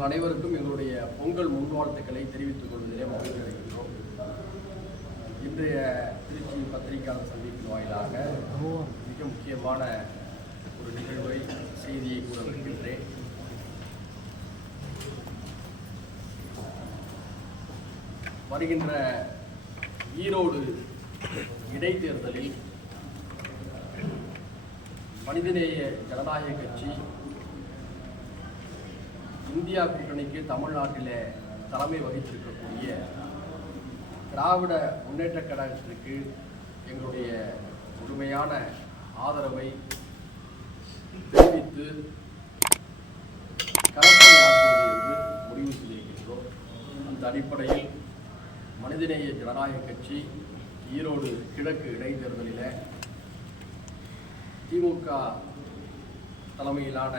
உங்கள் அனைவருக்கும் எங்களுடைய பொங்கல் முன்வாழ்த்துக்களை தெரிவித்துக் கொள்வதிலே மகிழ்ச்சி அடைகின்றோம். இன்றைய திருச்சி பத்திரிகையாளர் சந்திப்பின் வாயிலாக மிக முக்கியமான ஒரு நிகழ்வை செய்தியை கூற வருகின்றேன் வருகின்ற ஈரோடு இடைத்தேர்தலில் மனிதநேய ஜனநாயக கட்சி இந்தியா கூட்டணிக்கு தமிழ்நாட்டில் தலைமை வகித்திருக்கக்கூடிய திராவிட முன்னேற்றக் கழகத்திற்கு எங்களுடைய முழுமையான ஆதரவை தெரிவித்து களப்பணியாற்றுவது என்று முடிவு செய்திருக்கின்றோம் அந்த அடிப்படையில் மனிதநேய ஜனநாயக கட்சி ஈரோடு கிழக்கு இடைத்தேர்தலில் திமுக தலைமையிலான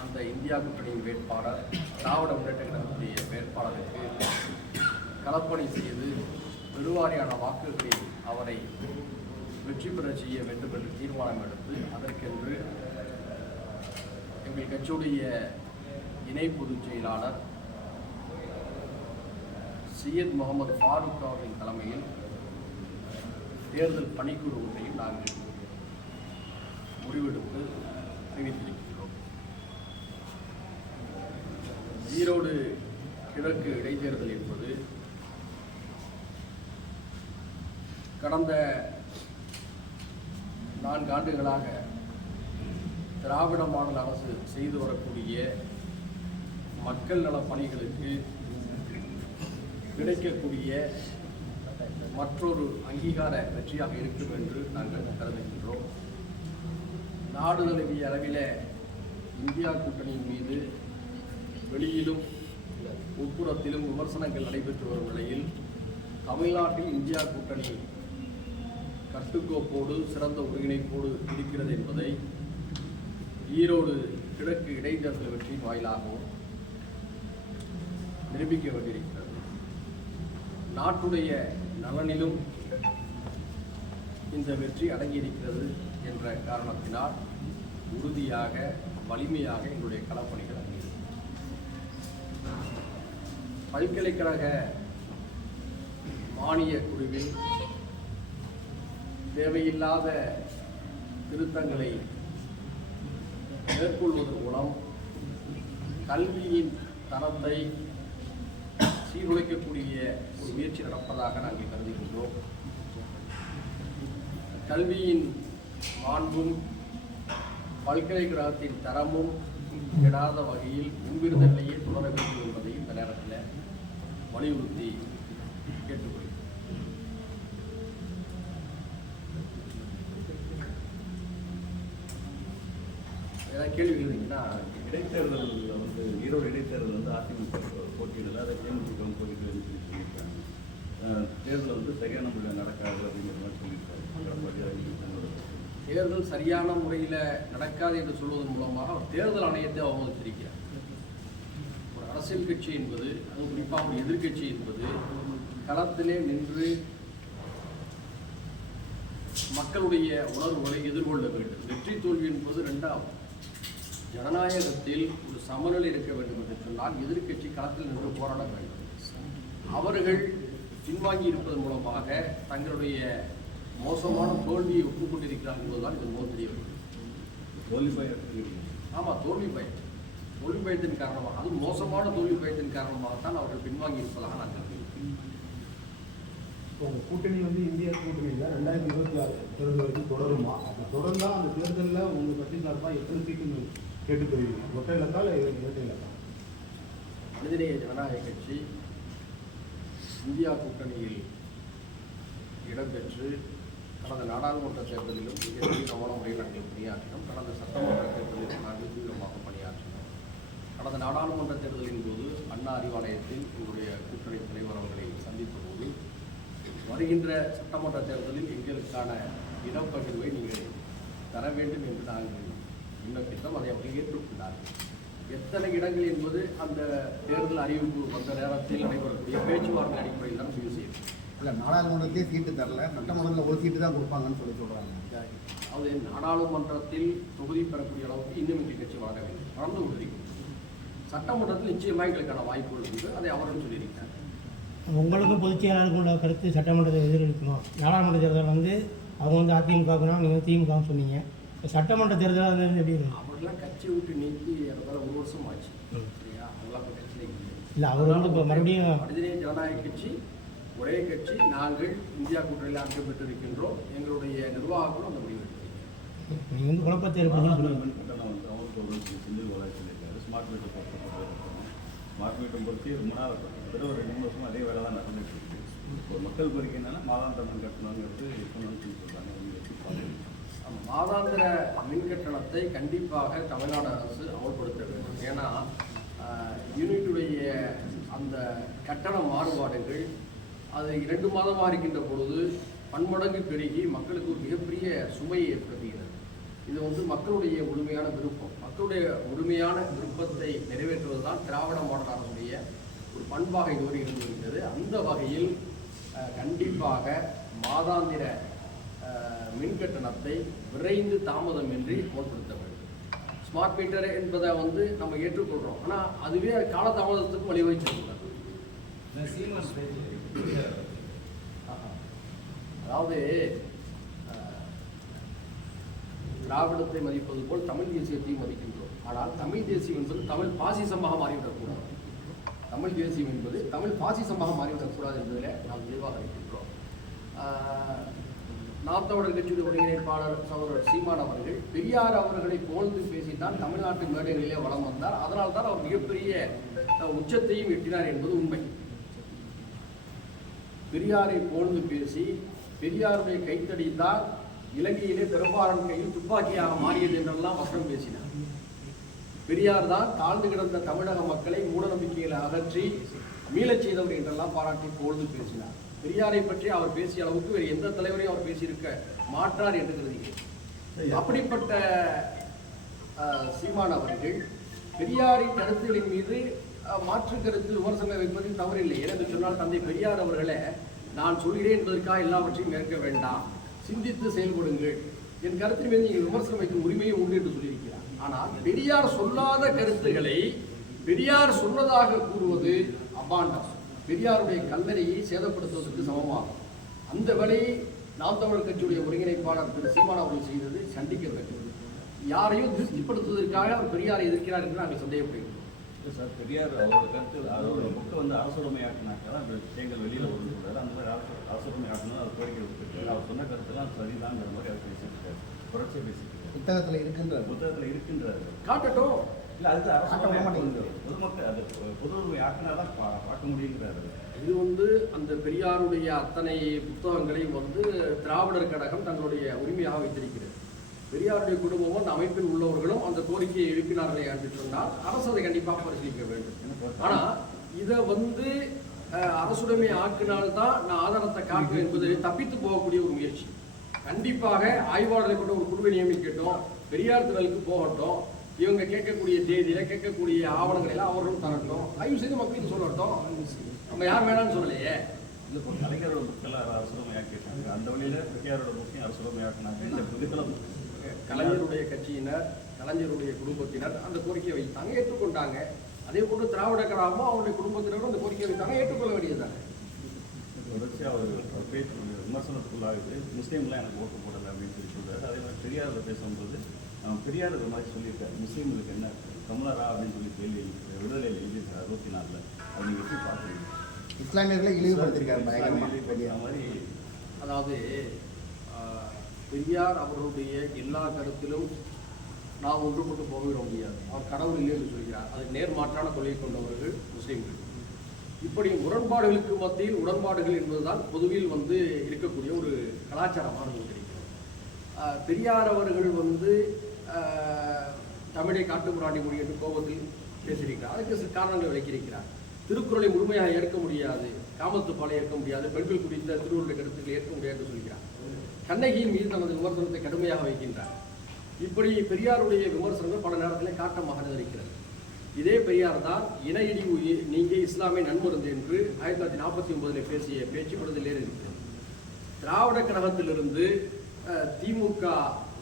அந்த இந்தியா கூட்டணியின் வேட்பாளர் திராவிட முன்னேற்ற கழகத்துடைய வேட்பாளருக்கு களப்பணி செய்து பெருவாரியான வாக்குகளில் அவரை வெற்றி பெற செய்ய வேண்டும் என்று தீர்மானம் எடுத்து அதற்கென்று எங்கள் கட்சியுடைய இணை பொதுச் செயலாளர் சையத் முகமது ஃபாரூக் அவர்களின் தலைமையில் தேர்தல் பணிக்குழு ஒன்றையும் நாங்கள் முடிவெடுத்து தெரிவித்திருக்கிறோம் ஈரோடு கிழக்கு இடைத்தேர்தல் என்பது கடந்த நான்கு ஆண்டுகளாக திராவிட மாடல் அரசு செய்து வரக்கூடிய மக்கள் நல பணிகளுக்கு கிடைக்கக்கூடிய மற்றொரு அங்கீகார வெற்றியாக இருக்கும் என்று நாங்கள் கருதுகின்றோம். நாடு தழுவிய அளவில் இந்தியா கூட்டணியின் மீது வெளியிலும் உட்புறத்திலும் விமர்சனங்கள் நடைபெற்று வரும் நிலையில் தமிழ்நாட்டில் இந்தியா கூட்டணி கட்டுக்கோப்போடு சிறந்த ஒருங்கிணைப்போடு இருக்கிறது என்பதை ஈரோடு கிழக்கு இடைத்தேர்தல் வெற்றியின் வாயிலாகவும் நிரூபிக்க வேண்டியிருக்கிறது. நாட்டுடைய நலனிலும் இந்த வெற்றி அடங்கியிருக்கிறது என்ற காரணத்தினால் உறுதியாக வலிமையாக எங்களுடைய களப்பணிகள் பல்கலைக்கழக மானிய குழுவில் தேவையில்லாத திருத்தங்களை மேற்கொள்வதன் மூலம் கல்வியின் தரத்தை சீர்குலைக்கக்கூடிய ஒரு முயற்சி நடப்பதாக நாங்கள் கருதுகின்றோம். கல்வியின் மாண்பும் பல்கலைக்கழகத்தின் தரமும் கெடாத வகையில் முன்பிருந்த நிலையே தொடர வேண்டும் என்பதையும் இந்த நேரத்தில் வலியுறுத்தி கேட்டுக்கொள்கிறேன் ஏதாவது கேள்வி இருந்தீங்கன்னா இடைத்தேர்தல் வந்து ஈரோடு இடைத்தேர்தல் வந்து அதிமுக போட்டியிடல அதை தேமுதிக போட்டியிடலன்னு சொல்லி சொல்லியிருக்காங்க. தேர்தல் வந்து சரியான முறையில் நடக்காது அப்படிங்கிற மாதிரி அறிவிப்பு தேர்தல் சரியான முறையில் நடக்காது என்று சொல்வதன் மூலமாக தேர்தல் ஆணையத்தை அவமதித்திருக்கிறார் அரசியல் கட்சி என்பது அதுவும் குறிப்பாக ஒரு எதிர்க்கட்சி என்பது களத்திலே நின்று மக்களுடைய உணர்வுகளை எதிர்கொள்ள வேண்டும். வெற்றி தோல்வி என்பது ரெண்டாவது ஜனநாயகத்தில் ஒரு சமநிலை இருக்க வேண்டும் என்று சொன்னால் எதிர்க்கட்சி களத்தில் நின்று போராட வேண்டும். அவர்கள் பின்வாங்கி இருப்பதன் மூலமாக தங்களுடைய மோசமான தோல்வியை ஒப்புக்கொண்டிருக்கிறார்கள் என்பதுதான் இது மூலம் தெரிய வருகிறது தோல்வி பயம் ஆமாம் தோல்வி பயம். தோல்வி பயத்தின் காரணமாக அது மோசமான தோல்வி பயத்தின் காரணமாகத்தான் அவர்கள் பின்வாங்கி இருப்பதாக நான் கருதுகிறேன். இப்போ உங்க கூட்டணி வந்து இந்தியா கூட்டணியில் ரெண்டாயிரத்தி இருபத்தி ஆறு தேர்தல் வரைக்கும் தொடருமா? அப்படி தொடர்ந்தா அந்த தேர்தலில் உங்கள் கட்சி சார்பாக எத்தனை சீட்டு கேட்டு பெறுவீங்க ஒற்றை இலக்கா இல்லை இரட்டை இலக்கா? மனிதநேய ஜனநாயக கட்சி இந்தியா கூட்டணியில் இடம்பெற்று கடந்த நாடாளுமன்ற தேர்தலிலும் மிக தீவிரமான முறையில் நாங்கள் பணியாற்றினோம் கடந்த சட்டமன்ற தேர்தலிலும் நாங்கள் தீவிரமாக பணியாற்றினோம். கடந்த நாடாளுமன்ற தேர்தலின் போது அண்ணா அறிவாலயத்தில் எங்களுடைய கூட்டணி தலைவர் அவர்களை சந்தித்த போது வருகின்ற சட்டமன்ற தேர்தலில் எங்களுக்கான இடப்பகிர்வை நீங்கள் தர வேண்டும் என்று நாங்கள் விண்ணப்பித்தோம். அதை அவர்கள் ஏற்றுக்கொண்டார்கள் எத்தனை இடங்கள் என்பது அந்த தேர்தல் அறிவிப்பு வந்த நேரத்தில் நடைபெறக்கூடிய பேச்சுவார்த்தை அடிப்படையில் தான் முடிவு செய்யும் இல்லை நாடாளுமன்றத்திலே சீட்டு தரல. சட்டமன்றத்தில் ஒரு சீட்டு தான் கொடுப்பாங்கன்னு சொல்லி சொல்கிறாங்க அதாவது நாடாளுமன்றத்தில் தொகுதி பெறக்கூடிய அளவுக்கு இன்னும் கட்சி வளர வேண்டும் வளர்ந்து கொண்டிருக்கும் சட்டமன்றத்தில் நிச்சயமாக எங்களுக்கான வாய்ப்புகள் உண்டு. அதை அவரும் சொல்லியிருக்கார் உங்களுக்கும் பொதுச் செயலாளருக்கும் உள்ள கருத்து சட்டமன்றத்தை எதிர்க்கணும் நாடாளுமன்ற தேர்தல் வந்து அவங்க வந்து அதிமுகவுக்குனா நீங்கள் திமுகன்னு சொன்னீங்க. சட்டமன்ற தேர்தலாக வந்து எப்படி இருக்கு? அவர்களாம் கட்சியை விட்டு நீக்கி ஏறத்தாழ ஒரு வருஷம் ஆச்சு. சரியா? அவங்களாம் இப்போ கட்சியில் இல்லை அவர் வந்து இப்போ மறுபடியும் மனிதநேய ஜனநாயக கட்சி ஒரே கட்சி நாங்கள் இந்தியா கூட்டணியில் அங்கம் பெற்றிருக்கின்றோம் எங்களுடைய நிர்வாகங்களும் அந்த முடிவு. நீங்கள் வந்து குழப்பத்தை ஏற்படுத்துன்னு மாதாந்திர சொல்லுங்கள் மின் ஸ்மார்ட் மீட்டர் பொறுத்து ஸ்மார்ட் மீட்டர் பொறுத்து ரொம்ப நாள் கிட்ட ஒரு ரெண்டு வருஷம் அதே வேலை தான் நடந்துட்டு இருக்கு ஒரு மக்கள் கோரிக்கை என்னன்னா மாதாந்திர மின் கட்டணங்கிறது சொல்லணும்னு சொல்லி சொல்றாங்க மாதாந்திர மின் கட்டணத்தை கண்டிப்பாக தமிழ்நாடு அரசு அமல்படுத்த வேண்டும். ஏன்னா யூனிட்டுடைய அந்த கட்டண மாறுபாடுகள் அது இரண்டு மாதமாக இருக்கின்ற பொழுது பன்மடங்கு பெருகி மக்களுக்கு ஒரு மிகப்பெரிய சுமையை ஏற்படுத்துகிறது. இது வந்து மக்களுடைய முழுமையான விருப்பம். மக்களுடைய முழுமையான விருப்பத்தை நிறைவேற்றுவது தான் திராவிட மாடல் அரசுடைய ஒரு பண்பாக இதுவரை இருந்து வருகிறது. அந்த வகையில் கண்டிப்பாக மாதாந்திர மின் கட்டணத்தை விரைந்து தாமதமின்றி அமல்படுத்த வேண்டும். ஸ்மார்ட் மீட்டர் என்பதை வந்து நம்ம ஏற்றுக்கொள்கிறோம் ஆனால் அதுவே காலதாமதத்துக்கு வழிவகுச்சிருக்கிறது அதாவது திராவிடத்தை மதிப்பது போல் தமிழ் தேசியத்தையும் மதிக்கின்றோம். ஆனால் தமிழ் தேசியம் என்பது தமிழ் பாசிசமாக மாறிவிடக்கூடாது. தமிழ் தேசியம் என்பது தமிழ் பாசிசமாக மாறிவிடக்கூடாது என்பதில் நாம் தெளிவாக இருக்கின்றோம். ஆஹ், கட்சியுடைய ஒருங்கிணைப்பாளர் சகோதரர் சீமான் அவர்கள் பெரியார் அவர்களை புகழ்ந்து பேசித்தான் தமிழ்நாட்டு மேடைகளிலே வளம் வந்தார். அதனால் தான் அவர் மிகப்பெரிய உச்சத்தையும் எட்டினார் என்பது உண்மை. பெரியாரை புகழ்ந்து பேசி பெரியாருடைய கைத்தடித்தால் இலங்கையிலே பெரும்பாலான கையில் துப்பாக்கியாக மாறியது என்றெல்லாம் வசனம் பேசினார். பெரியார் தான் தாழ்ந்து கிடந்த தமிழக மக்களை மூடநம்பிக்கையில் அகற்றி மீளச் செய்தவர் என்றெல்லாம் பாராட்டி புகழ்ந்து பேசினார். பெரியாரை பற்றி அவர் பேசிய அளவுக்கு வேறு எந்த தலைவரையும் அவர் பேசியிருக்க மாற்றார் என்று கருதுகிறேன். அப்படிப்பட்ட சீமான் அவர்கள் பெரியாரின் கருத்துகளின் மீது மாற்று கருத்து விமர்சனம் வைப்பதில் தவறில்லை. ஏனென்று சொன்னால் தந்தை பெரியார் அவர்களை நான் சொல்கிறேன் என்பதற்காக எல்லாவற்றையும் ஏற்க வேண்டாம். சிந்தித்து செயல்படுங்கள். என் கருத்தின் மீது நீங்கள் விமர்சனம் வைக்கும் உரிமையை உண்டு என்று சொல்லியிருக்கிறார். ஆனால் பெரியார் சொல்லாத கருத்துக்களை பெரியார் சொன்னதாக கூறுவது அபாண்டம். பெரியாருடைய கல்லறையை சேதப்படுத்துவதற்கு சமமாகும். அந்த வேலையை நாம் தமிழர் கட்சியுடைய ஒருங்கிணைப்பாளர் திரு சீமான் அவர்கள் செய்தது கண்டிக்கத்தக்கது யாரையும் திருப்திப்படுத்துவதற்காக அவர் பெரியாரை எதிர்க்கிறார் என்று நாங்கள் சந்தேகப்படுகிறோம். சார் பெரியார் அவரோட கருத்து அவரோட புக்கை வந்து தான் அந்த விஷயங்கள் வெளியில் சொல்றாரு அந்த மாதிரி அரசு அரசுடைமையாக்கணும் அது கோரிக்கை விட்டுருக்காரு அவர் சொன்ன கருத்தெல்லாம் சரிதாங்கிற மாதிரி அவர் பேசியிருக்காரு. புரட்சியை பேசியிருக்காரு. புத்தகத்தில் இருக்கின்ற புத்தகத்தில் இருக்கின்றாரு. காட்டட்டும். இல்லை மாட்டேங்குது. அரசு பொதுமக்கள் அது பொது உரிமை ஆக்கினா தான் பா- பார்க்க முடியுங்கிறாரு. இது வந்து அந்த பெரியாருடைய அத்தனை புத்தகங்களை வந்து திராவிடர் கழகம் தங்களுடைய உரிமையாக வைத்திருக்கிறது. பெரியாருடைய குடும்பமும் அந்த அமைப்பில் உள்ளவர்களும் அந்த கோரிக்கையை எழுப்பினார்களே என்று சொன்னால் அரசு அதை கண்டிப்பாக பரிசீலிக்க வேண்டும். ஆனா இதை வந்து அரசுடைமை ஆக்கினால்தான் நான் ஆதாரத்தை காட்டுவேன் என்பது தப்பித்து போகக்கூடிய ஒரு முயற்சி. கண்டிப்பாக ஆய்வாளரை கொண்ட ஒரு குழுவை நியமிக்கட்டும் பெரியார் திரலுக்கு போகட்டும் இவங்க கேட்கக்கூடிய தேதியில கேட்கக்கூடிய ஆவணங்களை எல்லாம் அவர்களும் தரட்டும். ஆய்வு செய்து மக்களுக்கு சொல்லட்டும். நம்ம யார் வேணாம்னு சொல்லலையே. இல்லை இப்போ கலைஞரோட புக்கெல்லாம் அரசுடைமையாக்கிட்டாங்க அந்த வழியில பெரியாரோட புக்கையும் அரசுடைமையாக்கினாங்க இந்த புதுக்கெல்லாம் கலைஞருடைய கட்சியினர் கலைஞருடைய குடும்பத்தினர் அந்த கோரிக்கையை வைத்தாங்க ஏற்றுக்கொண்டாங்க. அதே போன்று திராவிட கழகமும் அவருடைய குடும்பத்தினரும் அந்த கோரிக்கையை வைத்தாங்க ஏற்றுக்கொள்ள வேண்டியதுதானே? தொடர்ச்சியாக அவர் பேச்சு விமர்சனத்துக்குள்ளாகுது முஸ்லீம்லாம் எனக்கு ஓட்டு போடலை அப்படின்னு சொல்லி சொல்றாரு. அதே மாதிரி பெரியாரில் பேசும்போது பெரியார் இது மாதிரி சொல்லியிருக்காரு. முஸ்லீம்களுக்கு என்ன தமிழரா அப்படின்னு சொல்லி கேள்வி விடுதலையில் எழுதியிருக்காரு அறுபத்தி நாலில் அது நீங்கள் எப்படி பார்க்குறீங்க? இஸ்லாமியர்களை இழிவுபடுத்தியிருக்காரு பயங்கரமா. அந்த பெரியார் மாதிரி அதாவது ஆஹ், பெரியார் அவர்களுடைய எல்லா கருத்திலும் நாம் ஒன்றுபட்டு போகவிட முடியாது. அவர் கடவுள் இல்லை என்று சொல்கிறார். அது நேர்மாற்றான கொள்கை கொண்டவர்கள் முஸ்லீம்கள். இப்படி முரண்பாடுகளுக்கு மத்தியில் உடன்பாடுகள் என்பதுதான் பொதுவில் வந்து இருக்கக்கூடிய ஒரு கலாச்சாரமாக நமக்கு இருக்கிறது பெரியார் அவர்கள் வந்து தமிழை காட்டுமிராண்டி மொழி என்று கோபத்தில் பேசியிருக்கிறார். அதுக்கு சில காரணங்களை வைக்கிருக்கிறார் திருக்குறளை முழுமையாக ஏற்க முடியாது. காமத்துப்பாலை ஏற்க முடியாது. பெண்கள் குறித்த திருவள்ளுடைய கருத்துக்களை ஏற்க முடியாது என்று சொல்கிறார். கண்ணகியின் மீது தனது விமர்சனத்தை கடுமையாக வைக்கின்றார். இப்படி பெரியாருடைய விமர்சனங்கள் பல நேரத்தில் காட்டமாக இருக்கிறது இதே பெரியார் தான் இன இழிவு நீங்கள் நீங்க இஸ்லாமிய நண்பருந்து என்று ஆயிரத்தி தொள்ளாயிரத்தி நாற்பத்தி ஒன்பதில் பேசிய பேச்சு விடுதலை இருக்கிறது திராவிட கழகத்திலிருந்து திமுக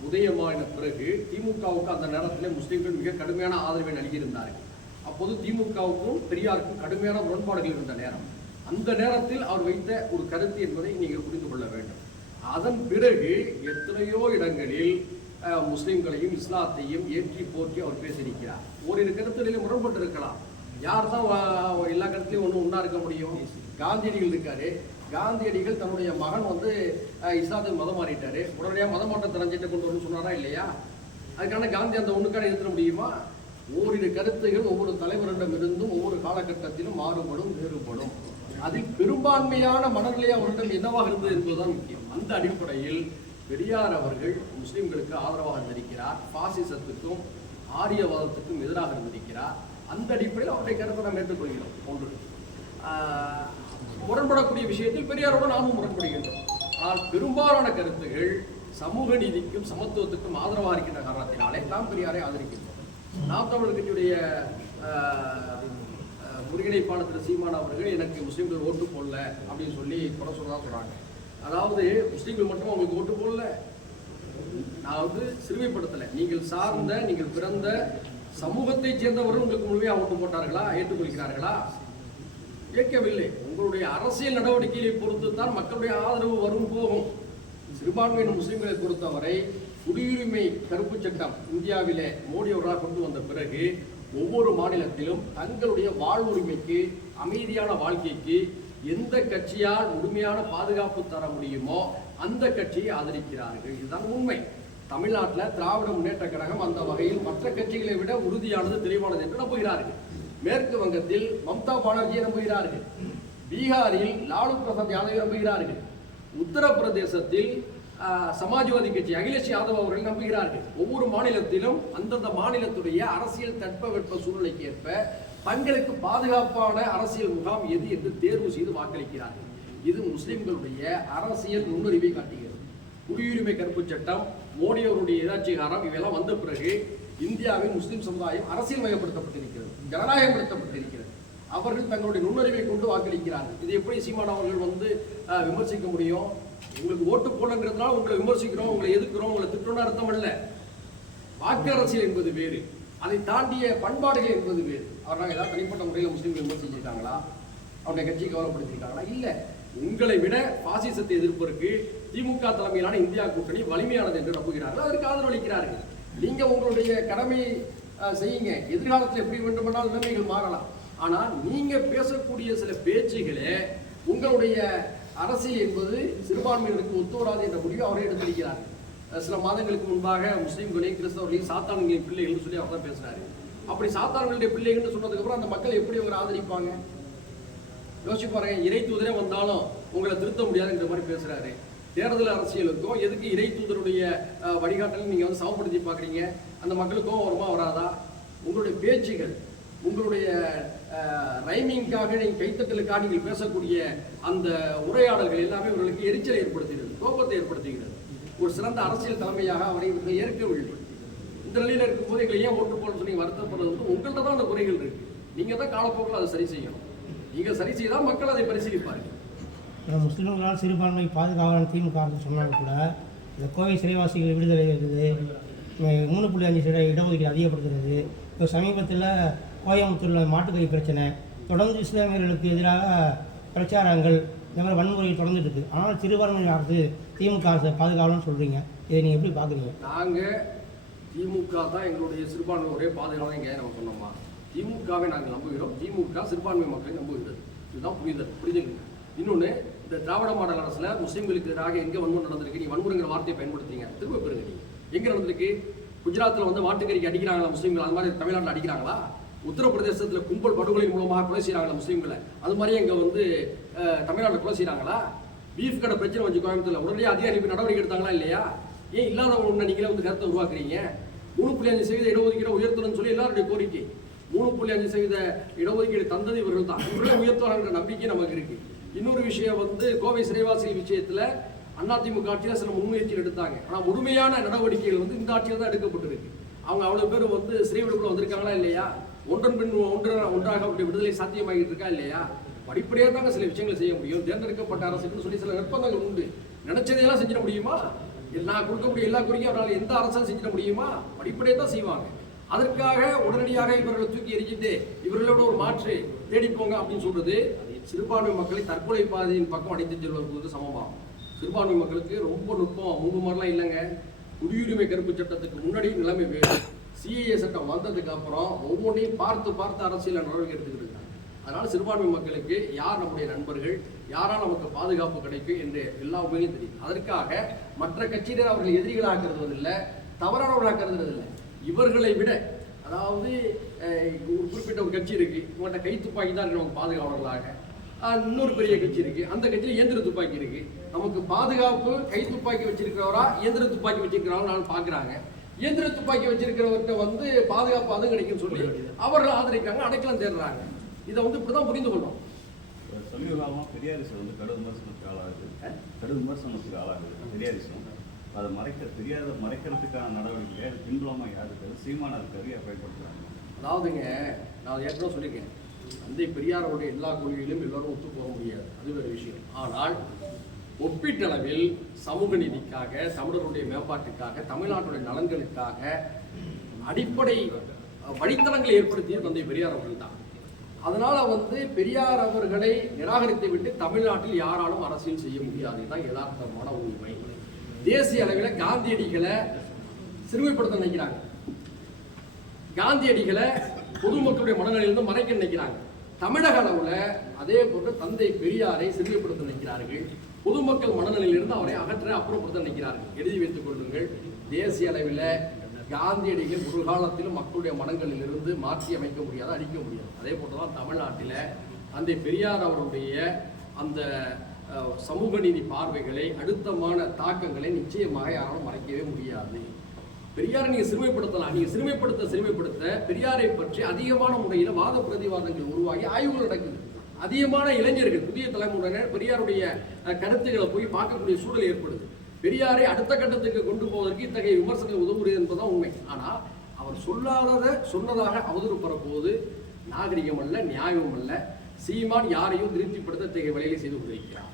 உதயமான பிறகு திமுகவுக்கு அந்த நேரத்தில் முஸ்லீம்கள் மிக கடுமையான ஆதரவை நல்கியிருந்தார்கள். அப்போது திமுகவுக்கும் பெரியாருக்கும் கடுமையான முரண்பாடுகள் இருந்த நேரம். அந்த நேரத்தில் அவர் வைத்த ஒரு கருத்து என்பதை நீங்கள் புரிந்து கொள்ள வேண்டும். அதன் பிறகு எத்தனையோ இடங்களில் முஸ்லீம்களையும் இஸ்லாத்தையும் ஏற்றி போற்றி அவர் பேசியிருக்கிறார். ஓரிரு கருத்துகளில் முரண்பட்டு இருக்கலாம். யார் தான் எல்லா கருத்துலையும் ஒன்று ஒன்றா இருக்க முடியும்? காந்தியடிகள் இருக்காரு. காந்தியடிகள் தன்னுடைய மகன் வந்து அஹ், இஸ்லாத்துக்கு மதம் மாறிட்டாரு. உடனடியாக மதம் மாற்றம் தெரிஞ்சிட்டு கொண்டு வரணும்னு சொன்னாரா இல்லையா? அதுக்கான காந்தி அந்த ஒண்ணுக்கான நிறுத்த முடியுமா? ஓரிரு கருத்துகள் ஒவ்வொரு தலைவரிடமிருந்தும் ஒவ்வொரு காலகட்டத்திலும் மாறுபடும் வேறுபடும். அதில் பெரும்பான்மையான மனநிலை அவரிடம் என்னவாக இருந்தது என்பதுதான் முக்கியம். அந்த அடிப்படையில் பெரியார் அவர்கள் முஸ்லிம்களுக்கு ஆதரவாக இருந்திருக்கிறார். பாசிசத்துக்கும் ஆரியவாதத்துக்கும் எதிராக இருந்திருக்கிறார். அந்த அடிப்படையில் அவருடைய கருத்தை நாம் ஏற்றுக்கொள்கிறோம். ஒன்று. ஆஹ், முரண்படக்கூடிய விஷயத்தில் பெரியாரோடு நாமும் முரண்படுகின்றோம். ஆனால் பெரும்பாலான கருத்துகள் சமூக நீதிக்கும் சமத்துவத்துக்கும் ஆதரவாக இருக்கின்ற காரணத்தினாலே நாம் பெரியாரை ஆதரிக்கின்றோம். நாம் தமிழர் கட்சியுடைய ஆஹ், ஒருங்கிணைப்பாளர் திரு சீமான் அவர்கள் எனக்கு முஸ்லீம்கள் ஓட்டு போடல அப்படின்னு சொல்லி குறை சொல்லதான் சொல்றாங்க. அதாவது முஸ்லீம்கள் மட்டும் அவங்களுக்கு ஓட்டு போடல. நான் வந்து சிறுமைப்படுத்தலை. நீங்கள் சார்ந்த நீங்கள் பிறந்த சமூகத்தைச் சேர்ந்தவர்கள் உங்களுக்கு முழுமையாக ஓட்டு போட்டார்களா? ஏற்றுக்கொள்கிறார்களா? ஏற்கவில்லை உங்களுடைய அரசியல் நடவடிக்கைகளை பொறுத்து தான் மக்களுடைய ஆதரவு வரும் போகும். சிறுபான்மையின முஸ்லீம்களை பொறுத்தவரை குடியுரிமை கருப்பு சட்டம் இந்தியாவிலே மோடி அவர்களாக கொண்டு வந்த பிறகு ஒவ்வொரு மாநிலத்திலும் தங்களுடைய வாழ்வுரிமைக்கு அமைதியான வாழ்க்கைக்கு எந்த கட்சியால் முழுமையான பாதுகாப்பு தர முடியுமோ அந்த கட்சியை ஆதரிக்கிறார்கள். இதுதான் உண்மை. தமிழ்நாட்டில் திராவிட முன்னேற்ற கழகம் அந்த வகையில் மற்ற கட்சிகளை விட உறுதியானது தெளிவானது என்று நம்புகிறார்கள். மேற்கு வங்கத்தில் மம்தா பானர்ஜியை நம்புகிறார்கள். பீகாரில் லாலு பிரசாத் யாதவை நம்புகிறார்கள். உத்தரப்பிரதேசத்தில் ஆஹ், சமாஜ்வாதி கட்சி அகிலேஷ் யாதவ் அவர்கள் நம்புகிறார்கள். ஒவ்வொரு மாநிலத்திலும் அந்தந்த மாநிலத்துடைய அரசியல் தட்பவெட்ப சூழ்நிலைக்கு ஏற்ப தங்களுக்கு பாதுகாப்பான அரசியல் முகாம் எது என்று தேர்வு செய்து வாக்களிக்கிறார்கள். இது முஸ்லிம்களுடைய அரசியல் நுண்ணறிவை காட்டுகிறது. குடியுரிமை கருப்பு சட்டம் மோடி அவருடைய எதாச்சிகாரம் இவையெல்லாம் வந்த பிறகு இந்தியாவின் முஸ்லிம் சமுதாயம் அரசியல் மயப்படுத்தப்பட்டிருக்கிறது ஜனநாயகப்படுத்தப்பட்டிருக்கிறது. அவர்கள் தங்களுடைய நுண்ணறிவை கொண்டு வாக்களிக்கிறார்கள். இது எப்படி சீமான் அவர்கள் வந்து விமர்சிக்க முடியும்? உங்களுக்கு ஓட்டு போடங்கிறதுனால உங்களை விமர்சிக்கிறோம் உங்களை எதிர்க்கிறோம் உங்களை திட்டம்னு அர்த்தம் இல்லை வாக்கு அரசியல் என்பது வேறு. அதை தாண்டிய பண்பாடுகள் என்பது வேறு. அவர் ஏதாவது தனிப்பட்ட முறையில் முஸ்லீம்கள் விமர்சிச்சிருக்காங்களா அவருடைய கட்சியை கவலைப்படுத்தியிருக்காங்களா? இல்லை. உங்களை விட பாசிசத்தை எதிர்ப்பதற்கு திமுக தலைமையிலான இந்தியா கூட்டணி வலிமையானது என்று நம்புகிறார்கள். அதற்கு ஆதரவளிக்கிறார்கள் நீங்க உங்களுடைய கடமை செய்யுங்க. எதிர்காலத்தில் எப்படி வேண்டுமானால் நிலைமைகள் மாறலாம். ஆனால் நீங்க பேசக்கூடிய சில பேச்சுகளே உங்களுடைய அரசியல் என்பது சிறுபான்மையினருக்கு ஒத்துவராது என்ற முடிவை அவரே எடுத்திருக்கிறார்கள் சில மாதங்களுக்கு முன்பாக முஸ்லீம்களையும் கிறிஸ்தவர்களையும் சாத்தான்களின் பிள்ளைகள்னு சொல்லி அவர் தான் பேசினாரு அப்படி சாத்தான்களுடைய பிள்ளைகள்னு சொன்னதுக்கு அப்புறம் அந்த மக்கள் எப்படி அவங்க ஆதரிப்பாங்க? யோசிச்சு பாருங்க இறை தூதரே வந்தாலும் உங்களை திருத்த முடியாதுங்கிற மாதிரி பேசுறாரு. தேர்தல் அரசியலுக்கும் எதுக்கு இறை தூதருடைய அஹ், நீங்கள் நீங்க வந்து சமப்படுத்தி பாக்குறீங்க? அந்த மக்களுக்கும் வருமா வராதா? உங்களுடைய பேச்சுகள் உங்களுடைய ரைமிங்காக நீங்கள் கைத்தட்டலுக்காக நீங்கள் பேசக்கூடிய அந்த உரையாடல்கள் எல்லாமே இவர்களுக்கு எரிச்சலை ஏற்படுத்துகிறது கோபத்தை ஏற்படுத்துகிறது. ஒரு சிறந்த அரசியல் தலைமையாக அவரை இவர்கள் ஏற்கவில்லை இந்த நிலையில் இருக்கும்போது எங்களை ஏன் ஓட்டு போடணும்னு சொல்லி வருத்தப்படுறது வந்து உங்கள்கிட்ட தான் அந்த குறைகள் இருக்கு. நீங்க தான் காலப்போக்கில் அதை சரி செய்யணும். நீங்க சரி செய்தால் மக்கள் அதை பரிசீலிப்பார்கள். முஸ்லிம்களால் சிறுபான்மை பாதுகாவலர் திமுக சொன்னாலும் கூட இந்த கோவை சிறைவாசிகள் விடுதலை இருக்குது மூணு புள்ளி அஞ்சு சிறை இடஒதுக்கீடு அதிகப்படுத்துறது இப்போ சமீபத்தில் கோயம்புத்தூரில் மாட்டுக்கறி பிரச்சனை தொடர்ந்து இஸ்லாமியர்களுக்கு எதிராக பிரச்சாரங்கள் இந்த மாதிரி தொடர்ந்துட்டு இருக்கு ஆனால் சிறுபான்மை அரசு திமுக அரசு பாதுகாவலன்னு சொல்கிறீங்க இதை நீங்கள் எப்படி பார்க்குறீங்க நாங்க திமுக தான் எங்களுடைய சிறுபான்மை ஒரே பாதுகாப்பு இங்கே நம்ம சொன்னோமா? திமுகவை நாங்கள் நம்புகிறோம். திமுக சிறுபான்மை மக்களை நம்புகிறது. இதுதான் புரிதல். புரிதல் இன்னொன்று இந்த திராவிட மாடல் அரசில் முஸ்லீம்களுக்கு எதிராக எங்கே வன்முறை நடந்திருக்கு? நீ வன்முறைங்கிற வார்த்தையை பயன்படுத்துறீங்க. திரும்ப பெறுங்க நீங்கள் எங்கே நடந்திருக்கு? குஜராத்தில் வந்து மாட்டுக்கறிக்கு அடிக்கிறாங்களா முஸ்லீம்கள்? அது மாதிரி தமிழ்நாட்டில் அடிக்கிறாங்களா? உத்தரப்பிரதேசத்தில் கும்பல் படுகொலை மூலமாக கொலை செய்கிறாங்களா முஸ்லீம்களை? அது மாதிரி இங்கே வந்து தமிழ்நாட்டில் கொலை செய்கிறாங்களா பீஃப் கடை பிரச்சனை வச்சு கோயம்புத்தூர்ல. உடனடியாக அதிகாரி நடவடிக்கை எடுத்தாங்களா இல்லையா? ஏன் இல்லாத ஒன்று நீங்களே வந்து கருத்தை உருவாக்குறீங்க? மூணு புள்ளி அஞ்சு சதவீத இடஒதுக்கீடு உயர்த்தணும்னு சொல்லி எல்லாருடைய கோரிக்கை. மூணு புள்ளி அஞ்சு சதவீத இடஒதுக்கீடு தந்தது இவர்கள் தான் இவர்களே உயர்த்துவாங்கிற நம்பிக்கை நமக்கு இருக்கு. இன்னொரு விஷயம் வந்து கோவை சிறைவாசி விஷயத்தில் அதிமுக ஆட்சியில் சில முன்முயற்சிகள் எடுத்தாங்க. ஆனால் முழுமையான நடவடிக்கைகள் வந்து இந்த ஆட்சியில் தான் எடுக்கப்பட்டிருக்கு. அவங்க அவ்வளோ பேர் வந்து சிறை விடுப்புல வந்திருக்காங்களா இல்லையா? ஒன்றன் பின் ஒன்று ஒன்றாக அவருடைய விடுதலை சாத்தியமாகிட்டு இருக்கா இல்லையா? படிப்படியாக தாங்க சில விஷயங்களை செய்ய முடியும். தேர்ந்தெடுக்கப்பட்ட அரசுன்னு சொல்லி சில நிர்பந்தங்கள் உண்டு. நினைச்சதையெல்லாம் செஞ்சிட முடியுமா? நான் கொடுக்கக்கூடிய எல்லா குறியும் அவரால் எந்த அரசால் செஞ்சிட முடியுமா? படிப்படியாக தான் செய்வாங்க. அதற்காக உடனடியாக இவர்களை தூக்கி எரிஞ்சிட்டு இவர்களோட ஒரு மாற்று தேடிப்போங்க அப்படின்னு சொல்றது சிறுபான்மை மக்களை தற்கொலை பாதையின் பக்கம் அடைத்து செல்வதற்கு சமமாகும். சிறுபான்மை மக்களுக்கு ரொம்ப நுட்பம் முன்பு மாதிரிலாம் இல்லைங்க. குடியுரிமை கருப்பு சட்டத்துக்கு முன்னாடி நிலைமை வேறு. சிஏஏ சட்டம் வந்ததுக்கு அப்புறம் ஒவ்வொன்றையும் பார்த்து பார்த்து அரசியல் நடவடிக்கை எடுத்துக்கிட்டு இருக்காங்க. அதனால சிறுபான்மை மக்களுக்கு யார் நம்முடைய நண்பர்கள் யாரால் நமக்கு பாதுகாப்பு கிடைக்கும் என்று எல்லா உண்மையும் தெரியும். அதற்காக மற்ற கட்சியினர் அவர்கள் எதிரிகளாக்குறது இல்லை தவறானவர்களாக இல்லை இவர்களை விட அதாவது ஒரு குறிப்பிட்ட ஒரு கட்சி இருக்கு இவங்கள்ட்ட கை துப்பாக்கி தான் இருக்கு நமக்கு பாதுகாவலர்களாக. இன்னொரு பெரிய கட்சி இருக்கு அந்த கட்சியில் இயந்திர துப்பாக்கி இருக்கு. நமக்கு பாதுகாப்பு கை துப்பாக்கி வச்சிருக்கிறவரா இயந்திர துப்பாக்கி வச்சிருக்கிறவங்க நான் பார்க்குறாங்க இயந்திர துப்பாக்கி வச்சிருக்கிறவர்கிட்ட வந்து பாதுகாப்பு அதுவும் கிடைக்கும்னு சொல்லி அவர்கள் ஆதரிக்கிறாங்க அடைக்கலம் தேடுறாங்க. இதை வந்து இப்படிதான் புரிந்து கொள்ளணும் சமீப காலமாக பெரியாரிசம் வந்து கடும் விமர்சனத்துக்கு ஆளாகுது. கடும் விமர்சனத்துக்கு ஆளாகுது. பெரியாரிசம் அதை மறைக்க பெரியாரை மறைக்கிறதுக்கான நடவடிக்கை அது பின்புலமாக யார் இருக்காது சீமான இருக்காரு யார் பயன்படுத்துறாங்க. அதாவதுங்க நான் ஏற்கனவே சொல்லியிருக்கேன். தந்தை பெரியாரோடைய எல்லா கொள்கையிலும் எல்லாரும் ஒத்து போக முடியாது. அது வேறு விஷயம். ஆனால் ஒப்பீட்டளவில் சமூக நீதிக்காக தமிழர்களுடைய மேம்பாட்டுக்காக தமிழ்நாட்டுடைய நலன்களுக்காக அடிப்படை வழித்தளங்களை ஏற்படுத்திய தந்தை பெரியார் அவர்கள் தான் அதனால வந்து பெரியார் அவர்களை நிராகரித்து விட்டு தமிழ்நாட்டில் யாராலும் அரசியல் செய்ய முடியாது. தான் யதார்த்தமான உண்மை. தேசிய அளவில் காந்தியடிகளை சிறுமைப்படுத்த நினைக்கிறாங்க. காந்தியடிகளை பொதுமக்களுடைய மனநிலையிலிருந்து மறைக்க நினைக்கிறாங்க. தமிழக அளவுல அதே போன்று தந்தை பெரியாரை சிறுமைப்படுத்த நினைக்கிறார்கள். பொதுமக்கள் மனநிலையிலிருந்து அவரை அகற்ற அப்புறப்படுத்த நினைக்கிறார்கள். எழுதி வைத்துக் கொள்ளுங்கள். தேசிய அளவில் காந்தியடிகள் ஒரு காலத்திலும் மக்களுடைய மனங்களிலிருந்து மாற்றி அமைக்க முடியாது அழிக்க முடியாது. அதே போன்றுதான் தமிழ்நாட்டில் தந்தை பெரியார் அவருடைய அந்த சமூக நீதி பார்வைகளை அழுத்தமான தாக்கங்களை நிச்சயமாக யாராலும் மறைக்கவே முடியாது. பெரியாரை நீங்க சிறுமைப்படுத்தலாம். நீங்க சிறுமைப்படுத்த சிறுமைப்படுத்த பெரியாரை பற்றி அதிகமான முறையில் வாத பிரதிவாதங்கள் உருவாகி ஆய்வுகள் நடக்குது. அதிகமான இளைஞர்கள் புதிய தலைமுறையினர் பெரியாருடைய கருத்துக்களை போய் பார்க்கக்கூடிய சூழல் ஏற்படுது. பெரியாரை அடுத்த கட்டத்துக்கு கொண்டு போவதற்கு இத்தகைய விமர்சனங்கள் உதவுகிறது என்பதுதான் உண்மை. ஆனால் அவர் சொல்லாததை சொன்னதாக அவதூறு பரப்புவது நாகரிகம் அல்ல நியாயம் அல்ல. சீமான் யாரையும் திருப்திப்படுத்த இத்தகைய வேலையை செய்து கொண்டிருக்கிறார்.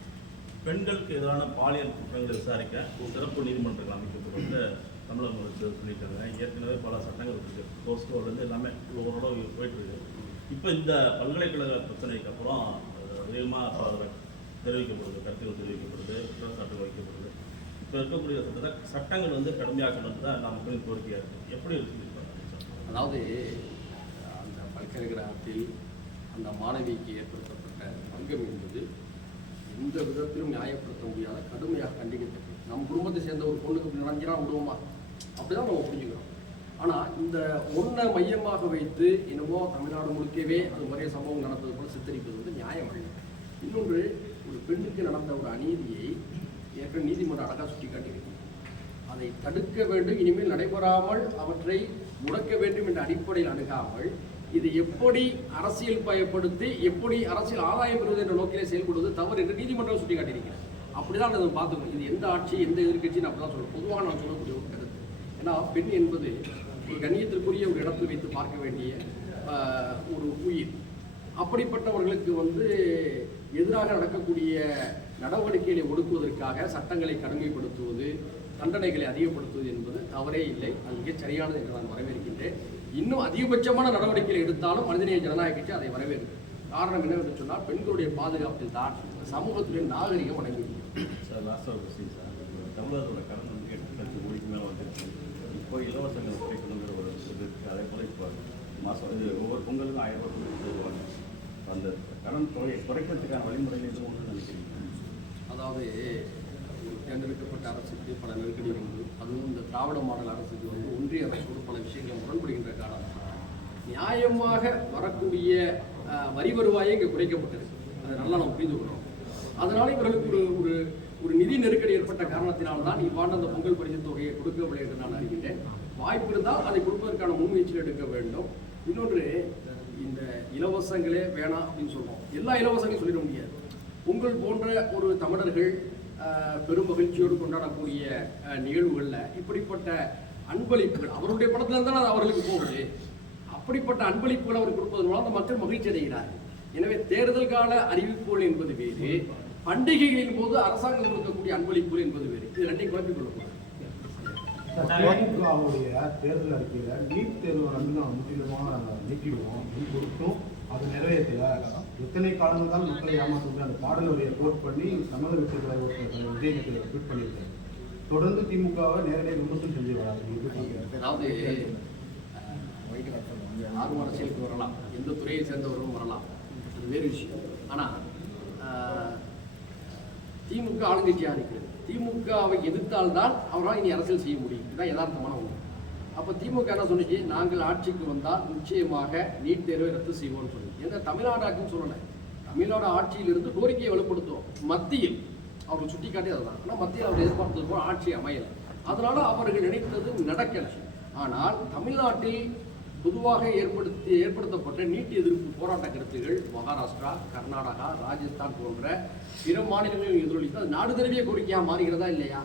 பெண்களுக்கு எதிரான பாலியல் குற்றங்களை விசாரிக்க சிறப்பு நீதிமன்றங்கள் அமைக்கப்பட்டு தமிழக முதலமைச்சர் சொல்லியிருக்காங்க ஏற்கனவே பல சட்டங்கள் இருக்குது போஸ்கோலேருந்து எல்லாமே ஓரளவு போயிட்டு இருக்கு. இப்போ இந்த பல்கலைக்கழக பிரச்சனைக்கு அப்புறம் அதிகமாக தெரிவிக்கப்படுது கருத்துக்கள் தெரிவிக்கப்படுது குற்றச்சாட்டு வைக்கப்படுது. இப்போ இருக்கக்கூடிய சட்டத்தை சட்டங்கள் வந்து கடுமையாக்கணும் தான் எல்லா மக்களின் கோரிக்கையாக இருக்குது எப்படி இருக்குது அதாவது அந்த பல்கலைக்கழகத்தில் அந்த மாணவிக்கு ஏற்படுத்தப்பட்ட பங்கம் என்பது எந்த விதத்திலும் நியாயப்படுத்த முடியாத கடுமையாக கண்டிக்கத்தக்கது. நம்ம குடும்பத்தை சேர்ந்த ஒரு பொண்ணுக்கு இப்படி விடுவோமா? அப்படிதான் நம்ம புரிஞ்சுக்கிறோம். ஆனால் இந்த ஒன்றை மையமாக வைத்து என்னவோ தமிழ்நாடு முழுக்கவே அது ஒரே சம்பவம் நடந்தது போல சித்தரிப்பது வந்து நியாயம் அல்ல. இன்னொன்று ஒரு பெண்ணுக்கு நடந்த ஒரு அநீதியை ஏற்கனவே நீதிமன்றம் அழகாக சுட்டி அதை தடுக்க வேண்டும் இனிமேல் நடைபெறாமல் அவற்றை முடக்க வேண்டும் என்ற அடிப்படையில் அணுகாமல் இது எப்படி அரசியல் பயப்படுத்தி எப்படி அரசியல் ஆதாயம் பெறுவது என்ற நோக்கிலே செயல்படுவது தவறு என்று நீதிமன்றம் சுட்டி காட்டியிருக்கிறது அப்படிதான் அதை பார்த்துக்கணும். இது எந்த ஆட்சி எந்த எதிர்க்கட்சின்னு அப்படிதான் சொல்லணும். பொதுவாக நான் சொல்லக்கூடிய ஒரு கருத்து. ஏன்னா பெண் என்பது ஒரு கண்ணியத்திற்குரிய ஒரு இடத்தில் வைத்து பார்க்க வேண்டிய ஒரு உயிர். அப்படிப்பட்டவர்களுக்கு வந்து எதிராக நடக்கக்கூடிய நடவடிக்கைகளை ஒடுக்குவதற்காக சட்டங்களை கடுமைப்படுத்துவது தண்டனைகளை அதிகப்படுத்துவது என்பது தவறே இல்லை. அது மிகச் சரியானது என்று நான் வரவேற்கின்றேன். இன்னும் அதிகபட்சமான நடவடிக்கைகளை எடுத்தாலும் மனிதநேய ஜனநாயக கட்சி அதை வரவேற்கும். காரணம் என்னவென்று சொன்னால் பெண்களுடைய பாதுகாப்பில் தான் சமூகத்துடைய நாகரிகம் அடங்கியிருக்கிறது சார் ஒரு கொஸ்டின் சார். தமிழர்களோட கடன் வந்து எட்டு லட்சம் கோடிக்கு மேலே வந்துருச்சு இப்போ இலவசங்கள் கிடைக்கணுங்கிற ஒரு இது இருக்குது அதே போல் இப்போ மாதம் இது ஒவ்வொரு பொங்கலுக்கும் ஆயிரம் ரூபாய் கொடுத்து தருவாங்க அந்த கடன் தொகையை குறைக்கிறதுக்கான வழிமுறைகள் எதுவும் ஒன்று நினைக்கிறீங்க அதாவது தேர்ந்தெடுக்கப்பட்ட அரசுக்கு பல நெருக்கடிகள் உண்டு அதுவும் இந்த திராவிட மாடல் அரசுக்கு வந்து ஒன்றிய அரசோடு பல விஷயங்கள் முரண்படுகின்ற காரணம் நியாயமாக வரக்கூடிய வரி வருவாயே இங்கே குறைக்கப்பட்டிருக்கு அதை நல்லா நம்ம புரிந்து கொள்கிறோம் அதனால இவர்களுக்கு ஒரு ஒரு ஒரு நிதி நெருக்கடி ஏற்பட்ட காரணத்தினால்தான் இவ்வாண்டு அந்த பொங்கல் பரிசு தொகையை கொடுக்கவில்லை என்று நான் அறிகின்றேன். வாய்ப்பு இருந்தால் அதை கொடுப்பதற்கான முன்முயற்சிகள் எடுக்க வேண்டும். இன்னொன்று இந்த இலவசங்களே வேணாம் அப்படின்னு சொல்லுவோம் எல்லா இலவசங்களையும் சொல்லிட முடியாது. உங்கள் போன்ற ஒரு தமிழர்கள் பெரும் மகிழ்ச்சியோடு கொண்டாடக்கூடிய நிகழ்வுகளில் இப்படிப்பட்ட அன்பளிப்புகள் அவருடைய படத்துல தான் அது அவர்களுக்கு போகுது. அப்படிப்பட்ட அன்பளிப்புகள் அவர் கொடுப்பதன் மூலம் அந்த மக்கள் மகிழ்ச்சி அடைகிறார்கள். எனவே தேர்தல் கால அறிவிப்புகள் என்பது வேறு பண்டிகைகளின் போது அரசாங்கம் கொடுக்கக்கூடிய அன்பளிப்புகள் என்பது வேறு. இது ரெண்டையும் குழப்பிக் கொள்ளக்கூடாது திமுகவுடைய தேர்தல் அறிக்கையில நீட் தேர்வை வந்து நான் முற்றிலுமாக நீக்கிடுவோம் அப்படின்னு கொடுத்தும் அது நிறைவேற்றல. எத்தனை காலங்கள் தான் மக்களை ஏமாற்று அந்த பாடலுடைய கோட் பண்ணி தமிழக வெற்றி தலைவர் தலைவர் விஜய் ட்வீட் பண்ணியிருக்காரு. தொடர்ந்து திமுகவை நேரடியாக விமர்சனம் செஞ்சு வராது. அதாவது யாரும் அரசியலுக்கு வரலாம். எந்த துறையை சேர்ந்தவரும் வரலாம். அது வேறு விஷயம். ஆனால் திமுக ஆளுங்கட்சியாக இருக்கிறது? திமுகவை எதிர்த்தால்தான் அவரால் இனி அரசியல் செய்ய முடியும். இதுதான் யதார்த்தமான ஒன்று அப்போ திமுக என்ன சொன்னிச்சு? நாங்கள் ஆட்சிக்கு வந்தால் நிச்சயமாக நீட் தேர்வை ரத்து செய்வோம்னு சொல்லி ஏன்னா தமிழ்நாடாக்குன்னு சொல்லலை. தமிழ்நாடு ஆட்சியிலிருந்து கோரிக்கையை வலுப்படுத்தும் மத்தியில் அவர்கள் சுட்டிக்காட்டி அதுதான். ஆனால் மத்தியில் அவர் எதிர்பார்த்தது போல ஆட்சி அமையலை. அதனால் அவர்கள் நினைத்தது நடக்கலை. ஆனால் தமிழ்நாட்டில் பொதுவாக ஏற்படுத்தி ஏற்படுத்தப்பட்ட நீட் எதிர்ப்பு போராட்ட கருத்துகள் மகாராஷ்டிரா கர்நாடகா ராஜஸ்தான் போன்ற பிற மாநிலங்களில் எதிரொலித்து அது நாடு தழுவிய கோரிக்கையாக மாறுகிறதா இல்லையா?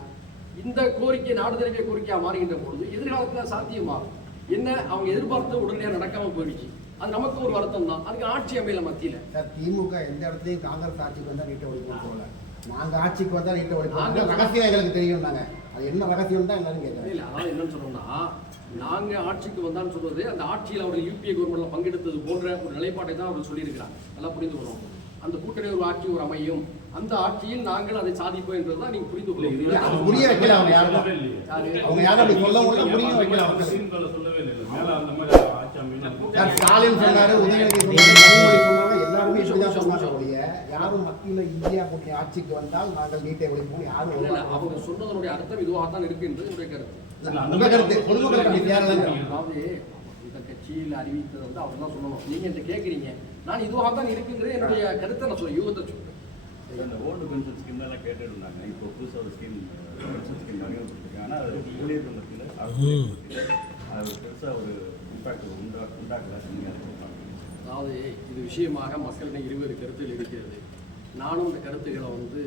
இந்த கோரிக்கை நாடு தழுவிய கோரிக்கையாக மாறுகின்ற பொழுது எதிர்காலத்தில் சாத்தியமாகும். என்ன? அவங்க எதிர்பார்த்து உடனடியாக நடக்காம போயிடுச்சு. அது நமக்கு ஒரு வருத்தம் தான். அதுக்கு ஆட்சி அமையல மத்தியில். சார் திமுக எந்த இடத்துலையும் காங்கிரஸ் ஆட்சிக்கு வந்தா நீட்டை ஒழிப்போம் போல நாங்க ஆட்சிக்கு வந்தா நீட்டை ஒழிப்போம் நாங்க- ரகசியம் எங்களுக்கு தெரியும் நாங்க அது என்ன ரகசியம் தான் எல்லாரும் கேட்கறேன் இல்லை அதாவது என்னன்னு சொன்னோம்னா நாங்க ஆட்சிக்கு வந்தான்னு சொல்றது அந்த ஆட்சியில் அவர்கள் யூபிஏ கவர்மெண்ட்ல பங்கெடுத்தது போன்ற ஒரு நிலைப்பாட்டை தான் அவர்கள் சொல்லியிருக்கிறாங்க நல்லா புரிந்து கொள்ளணும் அந்த கூட்டணி ஒரு ஆட்சி ஒரு அமையும். அந்த ஆட்சியில் நாங்கள் அதை சாதிப்போம் என்றதுதான் நீங்க புரிந்து கொள்ள இல்ல, அது புரிய வைக்கல அவங்க யாரும்? அவங்க யாரும் அப்படி சொல்ல முடியல புரிய வைக்கல அவங்க. சொல்லவே இல்லை மேல அந்த மாதிரி ஆட்சி அமையணும் சார் ஸ்டாலின் சொன்னாரு உதயநிதி சொன்னாரு கனிமொழி சொன்னாங்க எல்லாருமே இப்படிதான் சொன்னாங்க. யாரும் மத்தியில இந்தியா கூட்டணி ஆட்சிக்கு வந்தால் நாங்கள் நீட்டை ஒழிப்போம். யாரும். அவங்க சொன்னதனுடைய அர்த்தம் இதுவாக தான் இருக்கு என்று என்னுடைய கருத்து. அதாவது இந்த கட்சியில் அறிவித்ததை வந்து அவர் தான் சொல்லணும். நீங்க என்கிட்ட கேட்குறீங்க நான் இதுவாக தான் இருக்குங்கிறது என்னுடைய கருத்தை நான் சொல்ல யூகத்தை சொல்றேன். அந்த ஓல்டு பென்ஷன் ஸ்கீம் எல்லாம் கேட்டுட்டு இருந்தாங்க இப்போ புதுசாக ஒரு ஸ்கீம் பென்ஷன் ஸ்கீம் ஆனால் அது ஊழியர்கள் மத்தியில் அது பெருசாக ஒரு இம்பாக்ட் உண்டா உண்டாக்கல நீங்கள் அதாவது இது விஷயமாக மக்களிடம் இருவேறு கருத்துகள் இருக்கிறது. நானும் இந்த கருத்துக்களை வந்து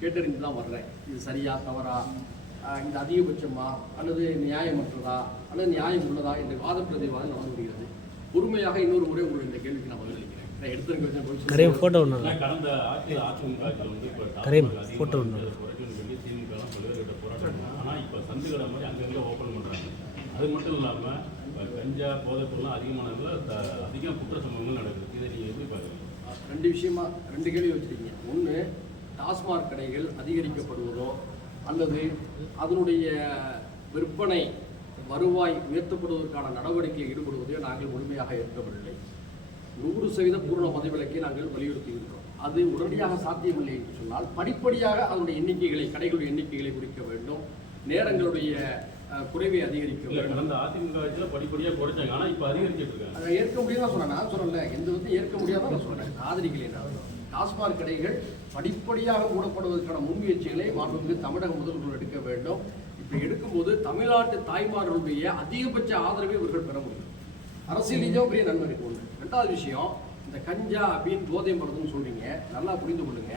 கேட்டறிந்து தான் வர்றேன். இது சரியா தவறா இது அதிகபட்சமா அல்லது நியாயமற்றதா அல்லது நியாயம் உள்ளதா என்ற வாத பிரதிவாதம் நடந்து வருகிறது. பொறுமையாக இன்னொரு முறை உங்களுக்கு இந்த கேள்விக்கு நான் பதிலளிக்கிறேன். கரையும் ஃபோட்டோ ஒன்று கரீம், ஓப்பன் பண்றாங்க. அது மட்டும் இல்லாம இப்ப கஞ்சா போதைப்பொருள்லாம் அதிகமான அளவுல த- அதிகம் குற்ற சம்பவங்கள் நடக்குது. இதை நீங்க எப்படி பாக்குறீங்க ரெண்டு விஷயமா ரெண்டு கேள்வி வச்சுருக்கீங்க. ஒன்று டாஸ்மாக் கடைகள் அதிகரிக்கப்படுவதோ அல்லது அதனுடைய விற்பனை வருவாய் உயர்த்தப்படுவதற்கான நடவடிக்கை ஈடுபடுவதையோ நாங்கள் முழுமையாக ஏற்கவில்லை. நூறு சதவீத பூரண மதுவிலக்கை நாங்கள் வலியுறுத்துகின்றோம் அது உடனடியாக சாத்தியமில்லை என்று சொன்னால் படிப்படியாக அதனுடைய எண்ணிக்கைகளை கடைகளுடைய எண்ணிக்கைகளை குறைக்க வேண்டும். நேரங்களுடைய குறைவை அதிகரிக்க இல்ல வேண்டும் கடந்த அதிமுக ஆட்சியில படிப்படியா குறைச்சாங்க. ஆனா இப்ப அதிகரிச்சிட்டு இருக்காங்க. அதை ஏற்க முடியாதான் சொன்னேன் நான் சொல்லல எந்த விதத்தையும் ஏற்க முடியாதான் நான் சொல்றேன். ஆதரிக்கலை நான் டாஸ்மாக் கடைகள் படிப்படியாக மூடப்படுவதற்கான முன்முயற்சிகளை மாண்புமிகு தமிழக முதல்வர் எடுக்க வேண்டும். இப்படி எடுக்கும்போது தமிழ்நாட்டு தாய்மார்களுடைய அதிகபட்ச ஆதரவை இவர்கள் பெற முடியும். அரசியல் பெரிய நன்மை இருக்கு ஒன்று ரெண்டாவது விஷயம் இந்த கஞ்சா அப்படின்னு போதை மருந்துன்னு சொல்றீங்க. நல்லா புரிந்து கொள்ளுங்க.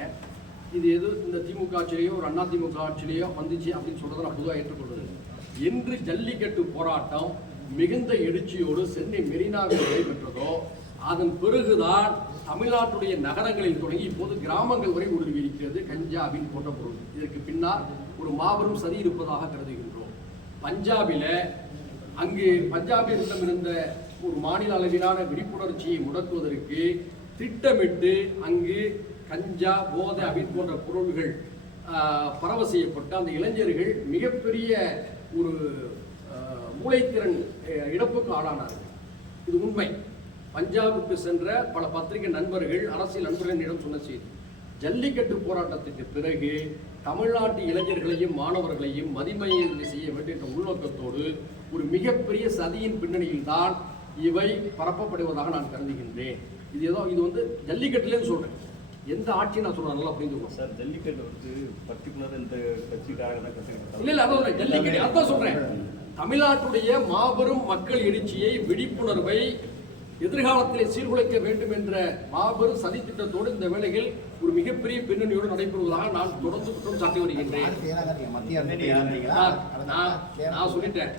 இது எது? இந்த திமுக ஆட்சியிலேயோ ஒரு அண்ணா திமுக ஆட்சியிலேயோ வந்துச்சு அப்படின்னு சொல்றதை நான் பொதுவாக ஏற்றுக்கொள்வது என்று ஜல்லிக்கட்டு போராட்டம் மிகுந்த எழுச்சியோடு சென்னை மெரினாவில் நடைபெற்றதோ அதன் பிறகுதான் தமிழ்நாட்டுடைய நகரங்களில் தொடங்கி இப்போது கிராமங்கள் வரை ஊடுருவி இருக்கிறது கஞ்சாவின் போன்ற பொருள் இதற்கு பின்னால் ஒரு மாபெரும் சதி இருப்பதாக கருதுகின்றோம். பஞ்சாபில் அங்கு பஞ்சாபியரிடம் இருந்த ஒரு மாநில அளவிலான விழிப்புணர்ச்சியை முடக்குவதற்கு திட்டமிட்டு அங்கு கஞ்சா போதை அபின் போன்ற பொருள்கள் பரவ செய்யப்பட்டு அந்த இளைஞர்கள் மிகப்பெரிய ஒரு மூளைத்திறன் இழப்புக்கு ஆளானார்கள். இது உண்மை. பஞ்சாபுக்கு சென்ற பல பத்திரிகை நண்பர்கள் அரசியல் நண்பர்களிடம் சொன்ன செய்தி. ஜல்லிக்கட்டு போராட்டத்துக்கு பிறகு தமிழ்நாட்டு இளைஞர்களையும் மாணவர்களையும் மதிமையை செய்ய வேண்டும் என்ற உள்நோக்கத்தோடு ஒரு மிகப்பெரிய சதியின் பின்னணியில் தான் இவை பரப்பப்படுவதாக நான் கருதுகின்றேன். இது ஏதோ இது வந்து ஜல்லிக்கட்டுலேன்னு சொல்கிறேன் எந்த ஆட்சி நான் சொல்றேன் நல்லா புரிந்துக்கணும் சார் ஜல்லிக்கட்டு வந்து பர்டிகுலர் இந்த கட்சிக்காரங்க தான் கற்றுக்கிட்டு இல்ல இல்ல அதான் ஜல்லிக்கட்டு அதான் சொல்றேன். தமிழ்நாட்டுடைய மாபெரும் மக்கள் எழுச்சியை விழிப்புணர்வை எதிர்காலத்திலே சீர்குலைக்க வேண்டும் என்ற மாபெரும் சதித்திட்டத்தோடு இந்த வேளையில் ஒரு மிகப்பெரிய பின்னணியோடு நடைபெறுவதாக நான் தொடர்ந்து குற்றம் சாட்டி வருகின்றேன்? நான் சொல்லிட்டேன்.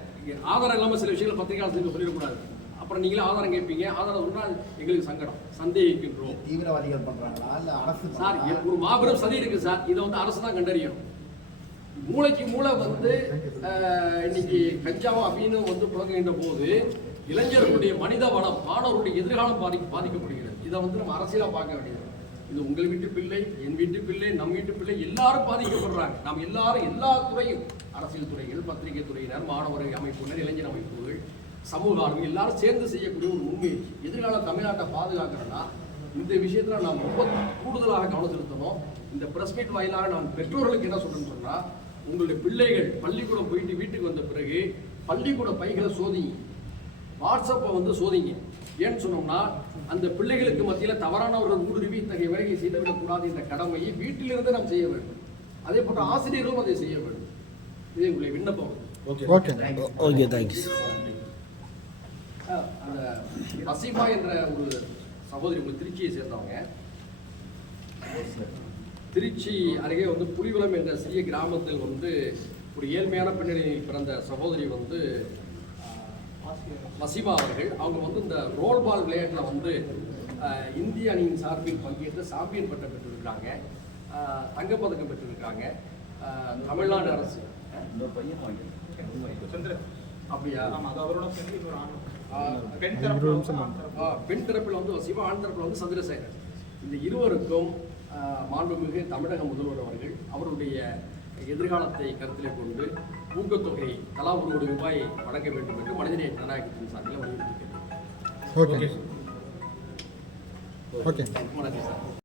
ஆதாரம் இல்லாம சில விஷயங்களை பத்திரிகையாளர் சொல்லிடக்கூடாது. அப்புறம் நீங்களே ஆதாரம் கேட்பீங்க. ஆதாரம் சொன்னா எங்களுக்கு சங்கடம். சந்தேகிக்கின்றோம். தீவிரவாதிகள் பண்றாங்களா? இல்ல அரசு சார்? ஒரு மாபெரும் சதி இருக்கு சார். இதை வந்து அரசு தான் கண்டறியும் மூளைக்கு மூளை வந்து இன்னைக்கு கஞ்சாவும் அப்படின்னு வந்து புழங்குகின்ற போது இளைஞர்களுடைய மனித வளம் மாணவர்களுடைய எதிர்காலம் பாதி பாதிக்கப்படுகிறது. இதை வந்து நம்ம அரசியலா பார்க்க வேண்டியது. இது உங்கள் வீட்டு பிள்ளை என் வீட்டு பிள்ளை நம் வீட்டு பிள்ளை எல்லாரும் பாதிக்கப்படுறாங்க. நாம் எல்லாரும் எல்லா துறையும் அரசியல் துறைகள் பத்திரிகை துறையினர் மாணவர் அமைப்புகள் இளைஞர் அமைப்புகள் சமூக ஆர்வம் எல்லாரும் சேர்ந்து செய்யக்கூடிய ஒரு முன்முயற்சி எதிர்கால தமிழ்நாட்டை பாதுகாக்கிறோன்னா இந்த விஷயத்துல நாம் ரொம்ப கூடுதலாக கவனம் செலுத்தணும். இந்த பிரஸ் மீட் வாயிலாக நான் பெற்றோர்களுக்கு என்ன சொல்றேன்னு சொன்னா உங்களுடைய பிள்ளைகள் பள்ளிக்கூடம் போயிட்டு வீட்டுக்கு வந்த பிறகு பள்ளிக்கூட பைகளை சோதிங்க. வாட்ஸ்அப்பை வந்து சோதிங்க. ஏன்னு சொன்னோம்னா அந்த பிள்ளைகளுக்கு மத்தியில் தவறானவர்கள் ஊடுருவி இத்தகைய வேலையை செய்துவிடக்கூடாது என்ற கடமையை வீட்டிலிருந்து நாம் செய்ய வேண்டும். அதே போன்ற ஆசிரியர்களும் அதை செய்ய வேண்டும். இது உங்களுடைய விண்ணப்பம். ஓகே ஓகே தேங்க்ஸ் அஹ் அந்த வசீமா என்ற ஒரு சகோதரி உங்க திருச்சியை சேர்ந்தவங்க. திருச்சி அருகே வந்து புலிகுளம் என்ற சிறிய கிராமத்தில் வந்து ஒரு ஏழ்மையான பின்னணியில் பிறந்த சகோதரி வந்து வசீமா அவர்கள். அவங்க வந்து இந்த ரோல் பால் விளையாட்டில் வந்து இந்திய அணியின் சார்பில் பங்கேற்று சாம்பியன் பட்டம் பெற்றிருக்காங்க தங்கப்பதக்கம் பெற்றிருக்காங்க. தமிழ்நாடு அரசு. இந்த பையன் வாங்கியிருக்கேன். அப்படியா? அது அவரோட இன்னொரு ஆஹ் பெண் தரப்புல வந்து பெண் தரப்பில் வந்து சிவா ஆண் தரப்பில் வந்து சந்திரசேகர். இந்த இருவருக்கும் மாண்புமிகு தமிழக முதல்வர் அவர்கள் அவருடைய எதிர்காலத்தை கருத்திலே கொண்டு ஊக்கத்தொகை தலா ஒரு கோடி ரூபாயை வழங்க வேண்டும் என்று மனிதநேய ஜனநாயகத்தின் சார்பில் வலியுறுத்தியிருக்கிறது ஓகே. ஓகே. வணக்கம் சார்.